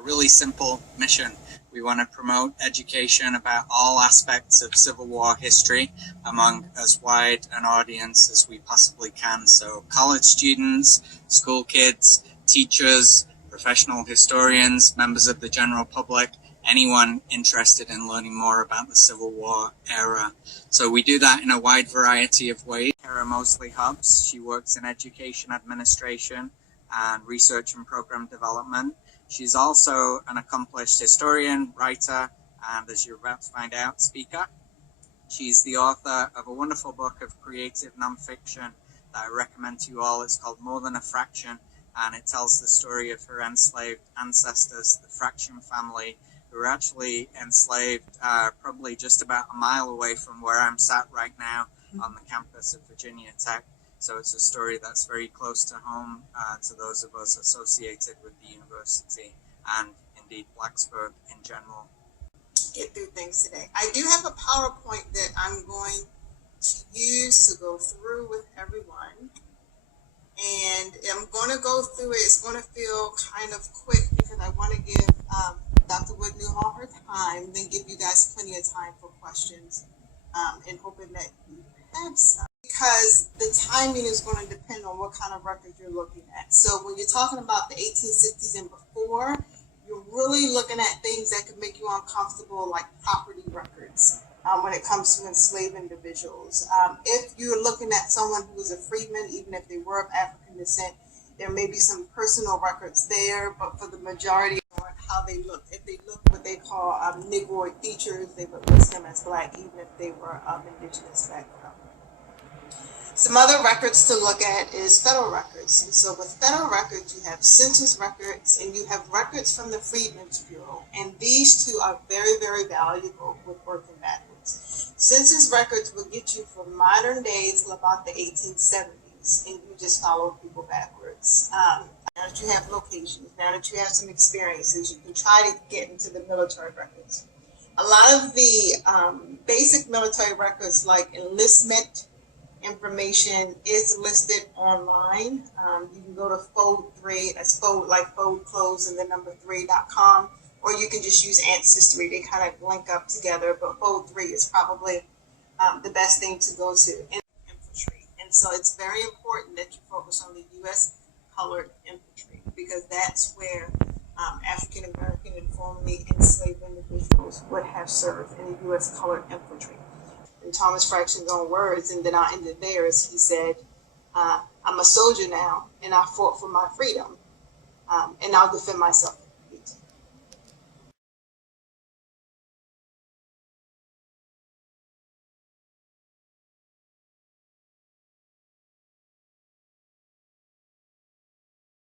A really simple mission. We want to promote education about all aspects of Civil War history among as wide an audience as we possibly can. So college students, school kids, teachers, professional historians, members of the general public, anyone interested in learning more about the Civil War era. So we do that in a wide variety of ways. Kerri Moseley-Hobbs, she works in education administration and research and program development. She's also an accomplished historian, writer, and as you're about to find out, speaker. She's the author of a wonderful book of creative nonfiction that I recommend to you all. It's called More Than a Fraction, and it tells the story of her enslaved ancestors, the Fraction family, who were actually enslaved probably just about a mile away from where I'm sat right now on the campus of Virginia Tech. So it's a story that's very close to home to those of us associated with the university and indeed Blacksburg in general. Get through things today. I do have a PowerPoint that I'm going to use to go through with everyone. And I'm going to go through it. It's going to feel kind of quick because I want to give Dr. Wood-Newhall her time, then give you guys plenty of time for questions and hoping that you have some. Because the timing is going to depend on what kind of records you're looking at. So when you're talking about the 1860s and before, you're really looking at things that could make you uncomfortable, like property records when it comes to enslaved individuals. If you're looking at someone who was a freedman, even if they were of African descent, there may be some personal records there, but for the majority on how they look. If they look what they call Negroid features, they would list them as Black, even if they were of indigenous background. Some other records to look at is federal records. And so with federal records, you have census records and you have records from the Freedmen's Bureau. And these two are very, very valuable with working backwards. Census records will get you from modern days till about the 1870s, and you just follow people backwards. Now that you have locations, now that you have some experiences, you can try to get into the military records. A lot of the basic military records like enlistment information is listed online. You can go to Fold 3, that's Fold, like Fold Clothes and the number 3.com, or you can just use Ancestry. They kind of link up together, but Fold 3 is probably the best thing to go to in infantry. And so it's very important that you focus on the U.S. colored infantry, because that's where African American and formerly enslaved individuals would have served in the U.S. colored infantry. In Thomas Fraction's own words, and then I ended theirs, he said, I'm a soldier now, and I fought for my freedom, and I'll defend myself.